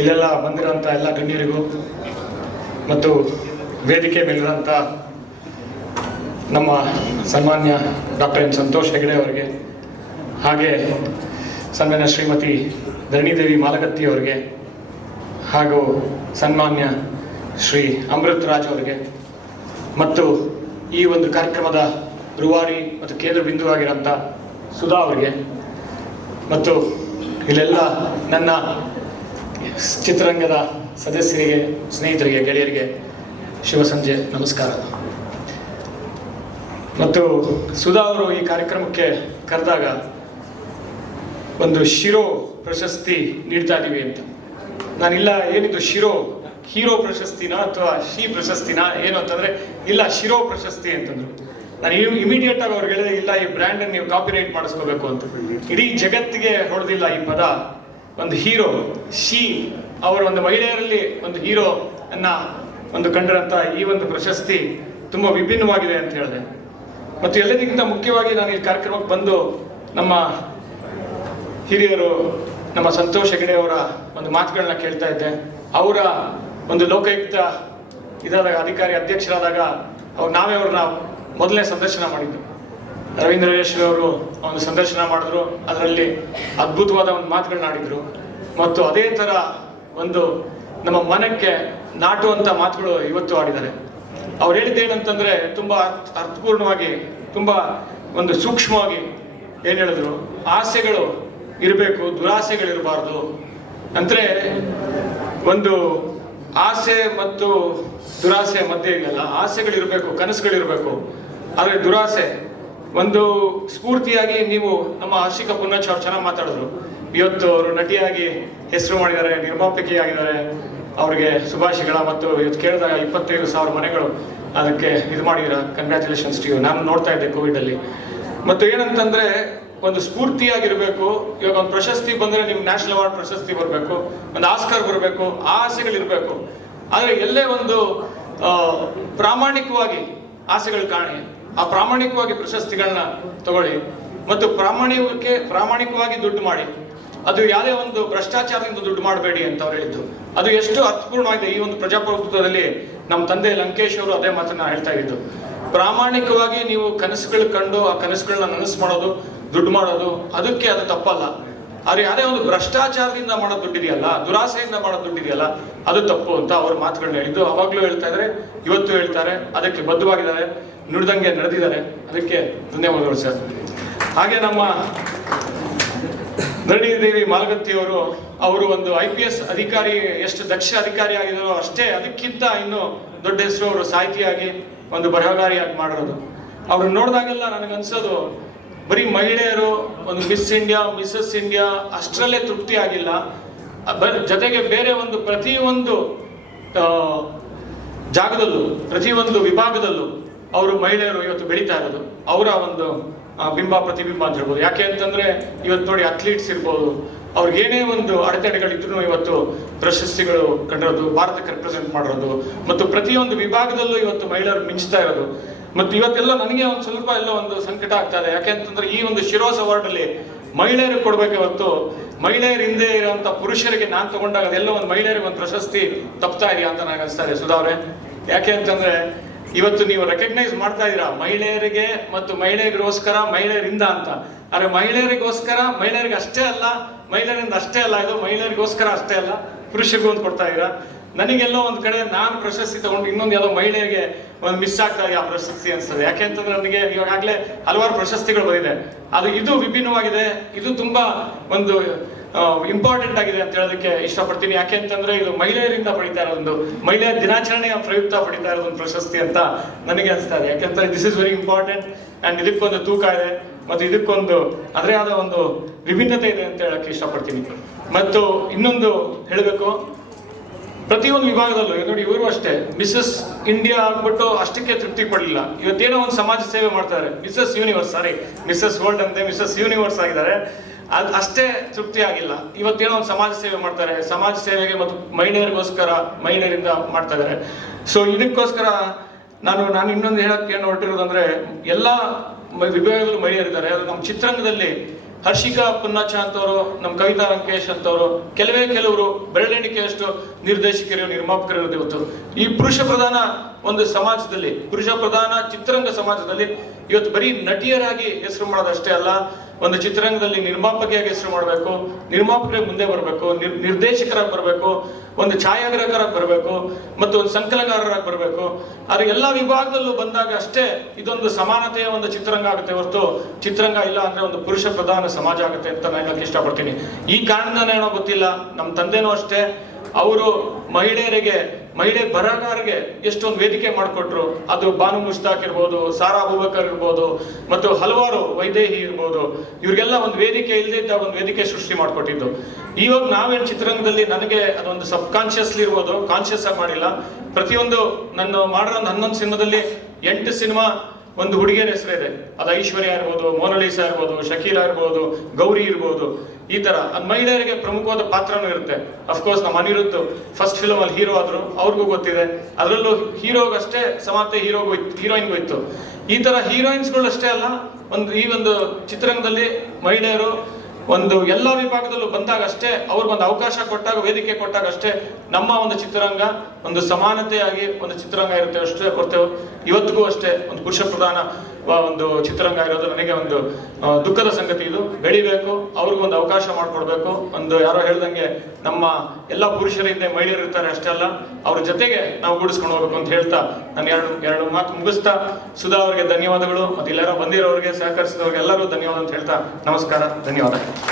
ಇಲ್ಲೆಲ್ಲ ಬಂದಿರೋಂಥ ಎಲ್ಲ ಗಣ್ಯರಿಗೂ ಮತ್ತು ವೇದಿಕೆ ಮೇಲಿರೋಂಥ ನಮ್ಮ ಸನ್ಮಾನ್ಯ ಡಾಕ್ಟರ್ ಎನ್ ಸಂತೋಷ್ ಹೆಗಡೆ ಅವರಿಗೆ, ಹಾಗೆ ಸನ್ಮಾನ್ಯ ಶ್ರೀಮತಿ ಧರಣಿದೇವಿ ಮಾಲಗತ್ತಿ ಅವರಿಗೆ, ಹಾಗೂ ಸನ್ಮಾನ್ಯ ಶ್ರೀ ಅಮೃತ್ ರಾಜ್ ಅವರಿಗೆ, ಮತ್ತು ಈ ಒಂದು ಕಾರ್ಯಕ್ರಮದ ರೂವಾರಿ ಮತ್ತು ಕೇಂದ್ರ ಬಿಂದುವಾಗಿರೋಂಥ ಸುಧಾ ಅವರಿಗೆ, ಮತ್ತು ಇಲ್ಲೆಲ್ಲ ನನ್ನ ಚಿತ್ರರಂಗದ ಸದಸ್ಯರಿಗೆ, ಸ್ನೇಹಿತರಿಗೆ, ಗೆಳೆಯರಿಗೆ ಶುಭ ಸಂಜೆ ನಮಸ್ಕಾರ. ಮತ್ತು ಸುಧಾ ಅವರು ಈ ಕಾರ್ಯಕ್ರಮಕ್ಕೆ ಕರೆದಾಗ ಒಂದು ಶಿರೋ ಪ್ರಶಸ್ತಿ ನೀಡ್ತಾ ಇದ್ದೀವಿ ಅಂತ. ನಾನಿಲ್ಲ, ಏನಿದು ಶಿರೋ, ಹೀರೋ ಪ್ರಶಸ್ತಿನ ಅಥವಾ ಶಿ ಪ್ರಶಸ್ತಿನ ಏನು ಅಂತಂದ್ರೆ, ಇಲ್ಲ ಶಿರೋ ಪ್ರಶಸ್ತಿ ಅಂತಂದ್ರು. ನಾನು ಇಮಿಡಿಯೇಟ್ ಆಗಿ ಅವ್ರಿಗೆ ಹೇಳಿದೆ, ಇಲ್ಲ ಈ ಬ್ರ್ಯಾಂಡ್ ಅನ್ನು ನೀವು ಕಾಪಿರೈಟ್ ಮಾಡಿಸ್ಕೋಬೇಕು ಅಂತ. ಇಡೀ ಜಗತ್ತಿಗೆ ಹೊಡೆದಿಲ್ಲ ಈ ಪದ. ಒಂದು ಹೀರೋ, ಶಿ ಅವರ ಒಂದು ಮಹಿಳೆಯರಲ್ಲಿ ಒಂದು ಹೀರೋ ಅನ್ನ ಒಂದು ಕಂಡಿರಂತ ಈ ಒಂದು ಪ್ರಶಸ್ತಿ ತುಂಬಾ ವಿಭಿನ್ನವಾಗಿದೆ ಅಂತ ಹೇಳಿದೆ. ಮತ್ತು ಎಲ್ಲದಕ್ಕಿಂತ ಮುಖ್ಯವಾಗಿ ನಾನು ಈ ಕಾರ್ಯಕ್ರಮಕ್ಕೆ ಬಂದು ನಮ್ಮ ಹಿರಿಯರು, ನಮ್ಮ ಸಂತೋಷ್ ಹೆಗಡೆ ಅವರ ಒಂದು ಮಾತುಗಳನ್ನ ಕೇಳ್ತಾ ಇದ್ದೆ. ಅವರ ಒಂದು ಲೋಕಾಯುಕ್ತ ಇದಾದಾಗ, ಅಧ್ಯಕ್ಷರಾದಾಗ ನಾವೇ ಅವ್ರನ್ನ ಮೊದಲನೇ ಸಂದರ್ಶನ ಮಾಡಿದ್ದು. ರವೀಂದ್ರ ರೇಷ್ಮೆ ಅವರು ಒಂದು ಸಂದರ್ಶನ ಮಾಡಿದ್ರು, ಅದರಲ್ಲಿ ಅದ್ಭುತವಾದ ಒಂದು ಮಾತುಗಳನ್ನ ಆಡಿದ್ರು. ಮತ್ತು ಅದೇ ಥರ ಒಂದು ನಮ್ಮ ಮನಕ್ಕೆ ನಾಟುವಂಥ ಮಾತುಗಳು ಇವತ್ತು ಆಡಿದ್ದಾರೆ. ಅವ್ರು ಹೇಳಿದ್ದೇನಂತಂದ್ರೆ ತುಂಬ ಅರ್ಥಪೂರ್ಣವಾಗಿ, ತುಂಬ ಒಂದು ಸೂಕ್ಷ್ಮವಾಗಿ ಏನು ಹೇಳಿದ್ರು, ಆಸೆಗಳು ಇರಬೇಕು, ದುರಾಸೆಗಳಿರಬಾರ್ದು. ಅಂದರೆ ಒಂದು ಆಸೆ ಮತ್ತು ದುರಾಸೆ ಮಧ್ಯೆ ಇದೆಯಲ್ಲ, ಆಸೆಗಳಿರಬೇಕು, ಕನಸುಗಳಿರಬೇಕು. ಆದರೆ ದುರಾಸೆ ಒಂದು ಸ್ಫೂರ್ತಿಯಾಗಿ ನೀವು ನಮ್ಮ ಹರ್ಷಿಕಾ ಪುನ್ನಚ್ ಅವ್ರು ಚೆನ್ನಾಗಿ ಮಾತಾಡಿದ್ರು. ಇವತ್ತು ಅವರು ನಟಿಯಾಗಿ ಹೆಸರು ಮಾಡಿದ್ದಾರೆ, ನಿರ್ಮಾಪಕಿಯಾಗಿದ್ದಾರೆ. ಅವ್ರಿಗೆ ಶುಭಾಶಯಗಳ. ಮತ್ತು ಇವತ್ತು ಕೇಳಿದಾಗ 25,000 ಮನೆಗಳು ಅದಕ್ಕೆ ಇದು ಮಾಡಿದಿರ, ಕಂಗ್ರ್ಯಾಚುಲೇಷನ್ಸ್ ಟು ಯು. ನಾನು ನೋಡ್ತಾ ಇದ್ದೆ ಕೋವಿಡಲ್ಲಿ. ಮತ್ತು ಏನಂತಂದ್ರೆ ಒಂದು ಸ್ಫೂರ್ತಿಯಾಗಿರ್ಬೇಕು. ಇವಾಗ ಒಂದು ಪ್ರಶಸ್ತಿ ಬಂದರೆ ನಿಮ್ಗೆ ನ್ಯಾಷನಲ್ ಅವಾರ್ಡ್ ಪ್ರಶಸ್ತಿ ಬರಬೇಕು, ಒಂದು ಆಸ್ಕರ್ ಬರಬೇಕು, ಆ ಆಸೆಗಳಿರಬೇಕು. ಆದರೆ ಎಲ್ಲೇ ಒಂದು ಪ್ರಾಮಾಣಿಕವಾಗಿ ಆಸೆಗಳು ಕಾಣಿ, ಆ ಪ್ರಾಮಾಣಿಕವಾಗಿ ಪ್ರಶಸ್ತಿಗಳನ್ನ ತಗೊಳ್ಳಿ, ಮತ್ತು ಪ್ರಾಮಾಣಿಕವಾಗಿ ದುಡ್ಡು ಮಾಡಿ. ಅದು ಯಾವುದೇ ಒಂದು ಭ್ರಷ್ಟಾಚಾರದಿಂದ ದುಡ್ಡು ಮಾಡಬೇಡಿ ಅಂತ ಅವ್ರು ಹೇಳಿದ್ದು. ಅದು ಎಷ್ಟು ಅರ್ಥಪೂರ್ಣವಾಗಿದೆ. ಈ ಒಂದು ಪ್ರಜಾಪ್ರಭುತ್ವದಲ್ಲಿ ನಮ್ಮ ತಂದೆ ಲಂಕೇಶ್ ಅವರು ಅದೇ ಮಾತನ್ನ ಹೇಳ್ತಾ ಇದ್ದು. ಪ್ರಾಮಾಣಿಕವಾಗಿ ನೀವು ಕನಸುಗಳು ಕಂಡು ಆ ಕನಸುಗಳನ್ನ ನನಸು ಮಾಡೋದು, ದುಡ್ಡು ಮಾಡೋದು, ಅದಕ್ಕೆ ಅದು ತಪ್ಪಲ್ಲ. ಆದ್ರೆ ಯಾವುದೇ ಒಂದು ಭ್ರಷ್ಟಾಚಾರದಿಂದ ಮಾಡೋ ದುಡ್ಡಿದೆಯಲ್ಲ, ದುರಾಸೆಯಿಂದ ಮಾಡೋ ದುಡ್ಡಿದೆಯಲ್ಲ, ಅದು ತಪ್ಪು ಅಂತ ಅವ್ರ ಮಾತುಗಳನ್ನ ಹೇಳಿದ್ದು. ಅವಾಗ್ಲೂ ಹೇಳ್ತಾ ಇದ್ದಾರೆ, ಇವತ್ತು ಹೇಳ್ತಾರೆ. ಅದಕ್ಕೆ ಬದ್ಧವಾಗಿದ್ದಾರೆ, ನುಡಿದಂಗೆ ನಡೆದಿದ್ದಾರೆ. ಅದಕ್ಕೆ ಧನ್ಯವಾದಗಳು ಸರ್. ಹಾಗೆ ನಮ್ಮ ಧರಣಿದೇವಿ ಮಾಲಗತ್ತಿ ಅವರು ಒಂದು IPS ಅಧಿಕಾರಿ, ಎಷ್ಟು ದಕ್ಷ ಅಧಿಕಾರಿ ಆಗಿದ್ದಾರೋ ಅಷ್ಟೇ ಅದಕ್ಕಿಂತ ಇನ್ನೂ ದೊಡ್ಡ ಹೆಸರು ಅವರು ಸಾಹಿತಿಯಾಗಿ, ಒಂದು ಬರಹಗಾರಿಯಾಗಿ ಮಾಡಿರೋದು. ಅವ್ರು ನೋಡಿದಾಗೆಲ್ಲ ನನಗನ್ಸೋದು, ಬರೀ ಮಹಿಳೆಯರು ಒಂದು ಮಿಸ್ ಇಂಡಿಯಾ, ಮಿಸಸ್ ಇಂಡಿಯಾ ಅಷ್ಟರಲ್ಲೇ ತೃಪ್ತಿ ಆಗಿಲ್ಲ. ಜೊತೆಗೆ ಬೇರೆ ಒಂದು ಪ್ರತಿಯೊಂದು ಜಾಗದಲ್ಲೂ, ಪ್ರತಿಯೊಂದು ವಿಭಾಗದಲ್ಲೂ ಅವರು ಮಹಿಳೆಯರು ಇವತ್ತು ಬೆಳೀತಾ ಇರೋದು. ಅವರ ಒಂದು ಬಿಂಬ ಪ್ರತಿಬಿಂಬ ಅಂತ ಹೇಳ್ಬೋದು. ಯಾಕೆ ಅಂತಂದ್ರೆ ಇವತ್ತು ನೋಡಿ, ಅಥ್ಲೀಟ್ಸ್ ಇರ್ಬೋದು, ಅವ್ರಿಗೇನೇ ಒಂದು ಅಡೆತಡೆಗಳಿದ್ರು ಇವತ್ತು ಪ್ರಶಸ್ತಿಗಳು ಕಂಡಿರೋದು, ಭಾರತಕ್ಕೆ ರೆಪ್ರೆಸೆಂಟ್ ಮಾಡಿರೋದು, ಮತ್ತು ಪ್ರತಿಯೊಂದು ವಿಭಾಗದಲ್ಲೂ ಇವತ್ತು ಮಹಿಳೆಯರು ಮಿಂಚ್ತಾ ಇರೋದು. ಮತ್ತು ಇವತ್ತೆಲ್ಲ ನನಗೆ ಒಂದು ಸ್ವಲ್ಪ ಎಲ್ಲ ಒಂದು ಸಂಕಟ ಆಗ್ತಾ ಇದೆ. ಯಾಕೆ ಅಂತಂದ್ರೆ ಈ ಒಂದು ಶಿರೋಸ್ ಅವಾರ್ಡ್ ಅಲ್ಲಿ ಮಹಿಳೆಯರಿಗೆ ಕೊಡ್ಬೇಕು. ಇವತ್ತು ಮಹಿಳೆಯರ ಹಿಂದೆ ಇರುವಂತ ಪುರುಷರಿಗೆ ನಾನು ತಗೊಂಡಾಗ ಅದೆಲ್ಲ ಒಂದು ಮಹಿಳೆಯರಿಗೆ ಒಂದು ಪ್ರಶಸ್ತಿ ತಪ್ತಾ ಇದೆಯಾ ಅಂತ ನನಗೆ ಅನಿಸ್ತಾ ಇದೆ ಸುಧಾ ಅವರೇ. ಯಾಕೆ ಅಂತಂದ್ರೆ ಇವತ್ತು ನೀವು ರೆಕಗ್ನೈಸ್ ಮಾಡ್ತಾ ಇದ್ದೀರಾ ಮಹಿಳೆಯರಿಗೆ ಮತ್ತು ಮಹಿಳೆಯರಿಗೋಸ್ಕರ, ಮಹಿಳೆಯರಿಂದ ಅಂತ. ಆದ್ರೆ ಮಹಿಳೆಯರಿಗೋಸ್ಕರ, ಮಹಿಳೆಯರಿಗೆ ಅಷ್ಟೇ ಅಲ್ಲ, ಮಹಿಳೆಯರಿಂದ ಅಷ್ಟೇ ಅಲ್ಲ, ಇದು ಮಹಿಳೆಯರಿಗೋಸ್ಕರ ಅಷ್ಟೇ ಅಲ್ಲ, ಪುರುಷರಿಗೂ ಒಂದು ಕೊಡ್ತಾ ಇದ್ದೀರಾ. ನನಗೆಲ್ಲೋ ಒಂದ್ ಕಡೆ ನಾನು ಪ್ರಶಸ್ತಿ ತಗೊಂಡು ಇನ್ನೊಂದು ಯಾವುದೋ ಮಹಿಳೆಯರಿಗೆ ಒಂದು ಮಿಸ್ ಆಗ್ತಾ ಇದೆ ಆ ಪ್ರಶಸ್ತಿ ಅನ್ಸ್ತದೆ. ಯಾಕೆ ಅಂತಂದ್ರೆ ನನಗೆ ಇವಾಗಲೇ ಹಲವಾರು ಪ್ರಶಸ್ತಿಗಳು ಬಂದಿದೆ. ಇದು ವಿಭಿನ್ನವಾಗಿದೆ, ಇದು ತುಂಬಾ ಒಂದು ಇಂಪಾರ್ಟೆಂಟ್ ಆಗಿದೆ ಅಂತ ಹೇಳೋದಕ್ಕೆ ಇಷ್ಟಪಡ್ತೀನಿ. ಯಾಕೆ ಅಂತಂದ್ರೆ ಇದು ಮಹಿಳೆಯರಿಂದ ಪಡಿತಾ ಇರೋದೊಂದು, ಮಹಿಳೆಯರ ದಿನಾಚರಣೆಯ ಪ್ರಯುಕ್ತ ಪಡಿತಾ ಇರೋದೊಂದು ಪ್ರಶಸ್ತಿ ಅಂತ ನನಗೆ ಅನಿಸ್ತಾ ಇದೆ. ಯಾಕೆಂದ್ರೆ this is very important and ಇದಕ್ಕೊಂದು ತೂಕ ಇದೆ, ಮತ್ತು ಇದಕ್ಕೊಂದು ಅದರೇ ಆದ ಒಂದು ವಿಭಿನ್ನತೆ ಇದೆ ಅಂತ ಹೇಳಕ್ಕೆ ಇಷ್ಟಪಡ್ತೀನಿ. ಮತ್ತು ಇನ್ನೊಂದು ಹೇಳಬೇಕು, ಪ್ರತಿಯೊಂದು ವಿಭಾಗದಲ್ಲೂ ನೋಡಿ, ಇವರು ಅಷ್ಟೇ ಮಿಸಸ್ ಇಂಡಿಯಾ ಆಗ್ಬಿಟ್ಟು ಅಷ್ಟಕ್ಕೆ ತೃಪ್ತಿ ಪಡಲಿಲ್ಲ. ಇವತ್ತೇನೋ ಒಂದು ಸಮಾಜ ಸೇವೆ ಮಾಡ್ತಾರೆ. ಮಿಸಸ್ ಯೂನಿವರ್ಸ್, ಸಾರಿ ಮಿಸಸ್ ವರ್ಲ್ಡ್ ಅಂತೆ ಮಿಸಸ್ ಯೂನಿವರ್ಸ್ ಆಗಿದ್ದಾರೆ. ಅದು ಅಷ್ಟೇ ತೃಪ್ತಿ ಆಗಿಲ್ಲ. ಇವತ್ತೇನೋ ಒಂದು ಸಮಾಜ ಸೇವೆ ಮಾಡ್ತಾರೆ, ಸಮಾಜ ಸೇವೆಗೆ ಮತ್ತು ಮಹಿಳೆಯರಿಗೋಸ್ಕರ, ಮಹಿಳೆಯರಿಂದ ಮಾಡ್ತಾ ಇದ್ದಾರೆ. ಸೊ ಇದಕ್ಕೋಸ್ಕರ ನಾನು ಇನ್ನೊಂದು ಹೇಳಕ್ಕೆ ಏನು ಹೊರಟಿರೋದಂದ್ರೆ, ಎಲ್ಲ ವಿಭಾಗದಲ್ಲೂ ಮಹಿಳೆಯರಿದ್ದಾರೆ. ಅದು ನಮ್ಮ ಚಿತ್ರರಂಗದಲ್ಲಿ ಹರ್ಷಿಕಾ ಪುನ್ನಾಚ ಅಂತವರು, ನಮ್ಮ ಕವಿತಾ ರಂಕೇಶ್ ಅಂತವರು, ಕೆಲವರು ಬೆರಳೆಣಿಕೆಯಷ್ಟು ನಿರ್ದೇಶಕರು, ನಿರ್ಮಾಪಕರು ಇರೋದು ಇವತ್ತು. ಈ ಪುರುಷ ಪ್ರಧಾನ ಒಂದು ಸಮಾಜದಲ್ಲಿ, ಪುರುಷ ಪ್ರಧಾನ ಚಿತ್ರರಂಗ ಸಮಾಜದಲ್ಲಿ ಇವತ್ತು ಬರೀ ನಟಿಯರಾಗಿ ಹೆಸರು ಮಾಡೋದಷ್ಟೇ ಅಲ್ಲ, ಒಂದು ಚಿತ್ರರಂಗದಲ್ಲಿ ನಿರ್ಮಾಪಕಿಯಾಗಿ ಹೆಸರು ಮಾಡಬೇಕು, ನಿರ್ಮಾಪಕರಿಗೆ ಮುಂದೆ ಬರಬೇಕು, ನಿರ್ದೇಶಕರಾಗಿ ಬರಬೇಕು, ಒಂದು ಛಾಯಾಗ್ರಾಹಕರಾಗಿ ಬರಬೇಕು, ಮತ್ತು ಒಂದು ಸಂಕಲನಕಾರರಾಗಿ ಬರಬೇಕು. ಅದು ಎಲ್ಲ ವಿಭಾಗದಲ್ಲೂ ಬಂದಾಗ ಅಷ್ಟೇ ಇದೊಂದು ಸಮಾನತೆಯ ಒಂದು ಚಿತ್ರರಂಗ ಆಗುತ್ತೆ ಹೊರತು ಚಿತ್ರರಂಗ ಇಲ್ಲ ಅಂದ್ರೆ ಒಂದು ಪುರುಷ ಪ್ರಧಾನ ಸಮಾಜ ಆಗುತ್ತೆ ಅಂತ ನಾನು ಹೇಳಕ್ಕೆ ಇಷ್ಟಪಡ್ತೀನಿ. ಈ ಕಾರಣನೇ ಏನೋ ಗೊತ್ತಿಲ್ಲ, ನಮ್ಮ ತಂದೆನೂ ಅಷ್ಟೇ, ಅವರು ಮಹಿಳೆ ಬರಹಗಾರರಿಗೆ ಎಷ್ಟೊಂದು ವೇದಿಕೆ ಮಾಡಿಕೊಟ್ರು. ಅದು ಬಾನು ಮುಷ್ತಾಕ್ ಇರ್ಬೋದು, ಸಾರಾ ಅಬೂಬಕರ್ ಇರ್ಬೋದು, ಮತ್ತು ಹಲವಾರು ವೈದೇಹಿ ಇರ್ಬೋದು, ಇವ್ರಿಗೆಲ್ಲ ಒಂದು ವೇದಿಕೆ ಇಲ್ಲದೆ ಇದ್ದ ಒಂದು ವೇದಿಕೆ ಸೃಷ್ಟಿ ಮಾಡಿಕೊಟ್ಟಿದ್ದು. ಇವಾಗ ನಾವೇನು ಚಿತ್ರರಂಗದಲ್ಲಿ ನನಗೆ ಅದೊಂದು ಸಬ್ ಕಾನ್ಶಿಯಸ್ಲಿ ಇರ್ಬೋದು, ಕಾನ್ಶಿಯಸ್ ಆಗಿ ಮಾಡಿಲ್ಲ. ಪ್ರತಿಯೊಂದು ನಾನು ಮಾಡಿರೋ ಒಂದು 11 ಸಿನಿಮಾದಲ್ಲಿ 8 ಸಿನಿಮಾ ಒಂದು ಹುಡುಗಿಯರ ಹೆಸರಿದೆ. ಅದು ಐಶ್ವರ್ಯ ಇರ್ಬೋದು, ಮೋನಾಲಿಸಾ ಇರ್ಬೋದು, ಶಕೀಲಾ ಇರ್ಬೋದು, ಗೌರಿ ಇರ್ಬೋದು. ಈ ತರ ಅದು ಮಹಿಳೆಯರಿಗೆ ಪ್ರಮುಖವಾದ ಪಾತ್ರನೂ ಇರುತ್ತೆ. ಅಫ್ಕೋರ್ಸ್ ನಮ್ಮ ಅನಿರುದ್ಧ್ ಫಸ್ಟ್ ಫಿಲಮ್ ಅಲ್ಲಿ ಹೀರೋ ಆದ್ರು, ಅವ್ರಿಗೂ ಗೊತ್ತಿದೆ. ಅದರಲ್ಲೂ ಹೀರೋಗಷ್ಟೇ ಸಮಾನತೆ ಹೀರೋಯಿನ್ಗೂ ಇತ್ತು. ಈ ತರ ಹೀರೋಯಿನ್ಸ್ಗಳು ಅಷ್ಟೇ ಅಲ್ಲ, ಈ ಒಂದು ಚಿತ್ರರಂಗದಲ್ಲಿ ಮಹಿಳೆಯರು ಒಂದು ಎಲ್ಲ ವಿಭಾಗದಲ್ಲೂ ಬಂದಾಗ ಅಷ್ಟೇ, ಅವ್ರಿಗೊಂದು ಅವಕಾಶ ಕೊಟ್ಟಾಗ, ವೇದಿಕೆ ಕೊಟ್ಟಾಗ ಅಷ್ಟೇ ನಮ್ಮ ಒಂದು ಚಿತ್ರರಂಗ ಒಂದು ಸಮಾನತೆಯಾಗಿ ಒಂದು ಚಿತ್ರರಂಗ ಇರುತ್ತೆ ಅಷ್ಟೇ ಹೊರತು ಇವತ್ತಿಗೂ ಅಷ್ಟೇ ಒಂದು ಪುರುಷ ಪ್ರಧಾನ ಒಂದು ಚಿತ್ರರಂಗ ಇರೋದು ನನಗೆ ಒಂದು ದುಃಖದ ಸಂಗತಿ. ಇದು ಬೆಳಿಬೇಕು, ಅವ್ರಿಗೊಂದು ಅವಕಾಶ ಮಾಡಿಕೊಡ್ಬೇಕು. ಒಂದು ಯಾರೋ ಹೇಳ್ದಂಗೆ ನಮ್ಮ ಎಲ್ಲ ಪುರುಷರಿಂದ ಮಹಿಳೆಯರು ಇರ್ತಾರೆ ಅಷ್ಟೇ ಅಲ್ಲ, ಅವ್ರ ಜೊತೆಗೆ ನಾವು ಗೂಡಿಸ್ಕೊಂಡು ಹೋಗ್ಬೇಕು ಅಂತ ಹೇಳ್ತಾ ನಾನು ಎರಡು ಮಾತು ಮುಗಿಸ್ತಾ ಸುಧಾ ಅವರಿಗೆ ಧನ್ಯವಾದಗಳು, ಮತ್ತು ಎಲ್ಲಾರು ಬಂದಿರೋರಿಗೆ ಸಹಕರಿಸಿದವ್ರಿಗೆ ಎಲ್ಲರೂ ಧನ್ಯವಾದ ಅಂತ ಹೇಳ್ತಾ ನಮಸ್ಕಾರ, ಧನ್ಯವಾದ.